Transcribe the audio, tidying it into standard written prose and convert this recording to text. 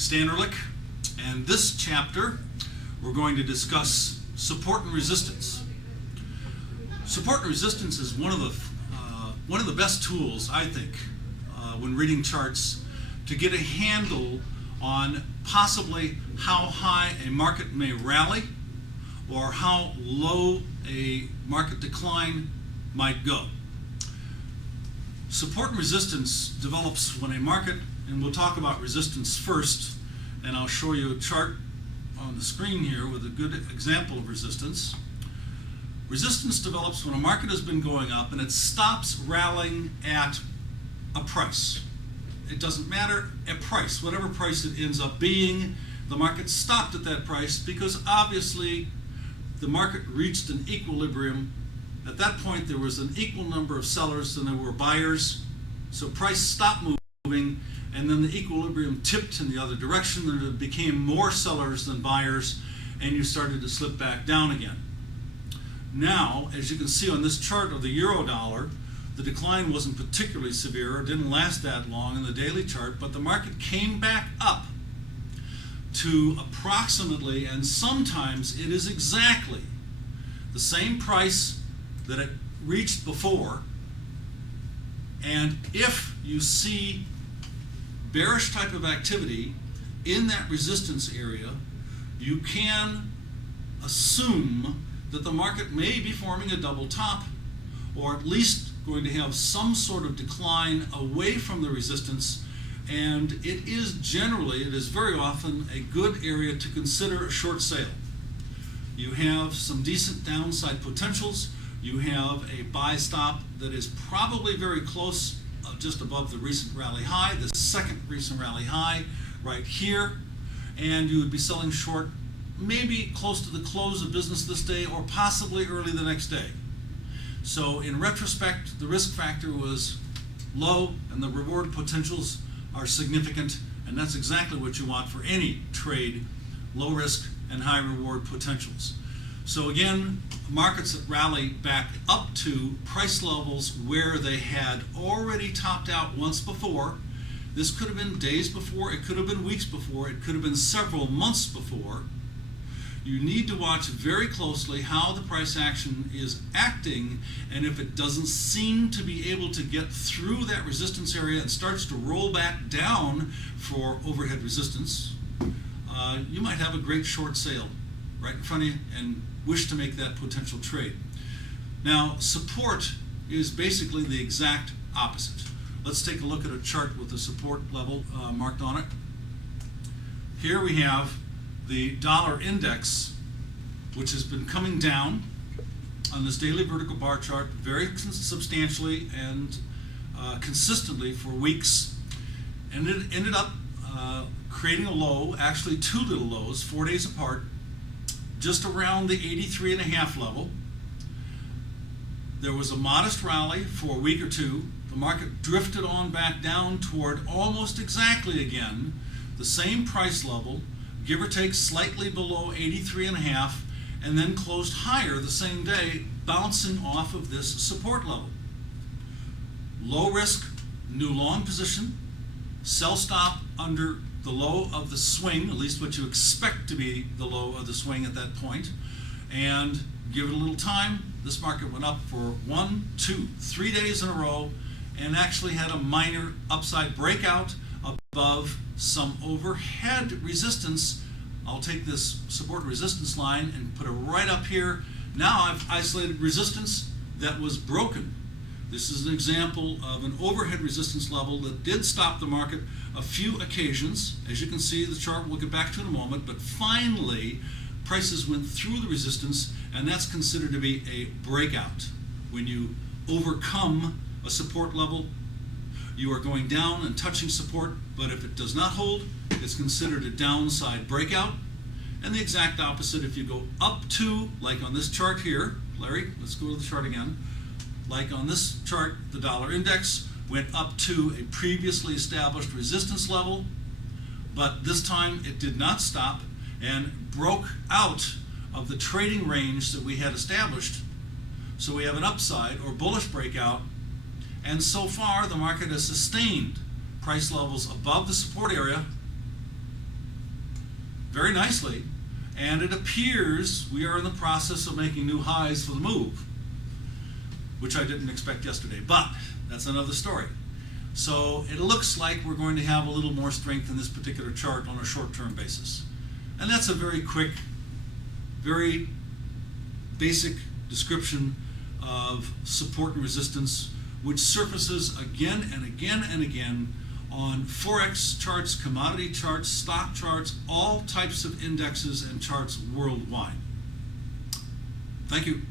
Stan Ehrlich, and this chapter we're going to discuss support and resistance. Support and resistance is one of the best tools, I think, when reading charts to get a handle on possibly how high a market may rally or how low a market decline might go. Support and resistance develops when a market, and we'll talk about resistance first, and I'll show you a chart on the screen here with a good example of resistance. Resistance develops when a market has been going up and it stops rallying at a price. It doesn't matter, a price, whatever price it ends up being, the market stopped at that price because obviously the market reached an equilibrium. At that point there was an equal number of sellers than there were buyers, so price stopped moving, and then the equilibrium tipped in the other direction and it became more sellers than buyers, and you started to slip back down again. Now, as you can see on this chart of the euro dollar, the decline wasn't particularly severe, it didn't last that long in the daily chart, but the market came back up to approximately, and sometimes it is exactly, the same price that it reached before. And if you see bearish type of activity in that resistance area, you can assume that the market may be forming a double top, or at least going to have some sort of decline away from the resistance, and it is very often a good area to consider a short sale. You have some decent downside potentials, you have a buy stop that is probably very close, just above the recent rally high, the second recent rally high right here, and you would be selling short maybe close to the close of business this day or possibly early the next day. So in retrospect, the risk factor was low and the reward potentials are significant, and that's exactly what you want for any trade, low risk and high reward potentials. So again, markets that rally back up to price levels where they had already topped out once before. This could have been days before, it could have been weeks before, it could have been several months before. You need to watch very closely how the price action is acting, and if it doesn't seem to be able to get through that resistance area and starts to roll back down for overhead resistance, you might have a great short sale right in front of you and wish to make that potential trade. Now, support is basically the exact opposite. Let's take a look at a chart with the support level marked on it. Here we have the dollar index, which has been coming down on this daily vertical bar chart very substantially and consistently for weeks, and it ended up creating a low, actually two little lows, 4 days apart, just around the 83.5 level. There was a modest rally for a week or two. The market drifted on back down toward almost exactly again the same price level, give or take slightly below 83.5, and then closed higher the same day, bouncing off of this support level. Low risk, new long position, sell stop under the low of the swing, at least what you expect to be the low of the swing at that point, and give it a little time. This market went up for 1, 2, 3 days in a row and actually had a minor upside breakout above some overhead resistance. I'll take this support resistance line and put it right up here. Now I've isolated resistance that was broken. This is an example of an overhead resistance level that did stop the market a few occasions. As you can see, the chart we'll get back to in a moment, but finally prices went through the resistance, and that's considered to be a breakout. When you overcome a support level, you are going down and touching support, but if it does not hold, it's considered a downside breakout. And the exact opposite, if you go up to, like on this chart here, Larry, let's go to the chart again. Like on this chart, the dollar index went up to a previously established resistance level, but this time it did not stop and broke out of the trading range that we had established. So we have an upside or bullish breakout, and so far the market has sustained price levels above the support area very nicely, and it appears we are in the process of making new highs for the move, which I didn't expect yesterday, but that's another story. So it looks like we're going to have a little more strength in this particular chart on a short-term basis. And that's a very quick, very basic description of support and resistance, which surfaces again and again and again on Forex charts, commodity charts, stock charts, all types of indexes and charts worldwide. Thank you.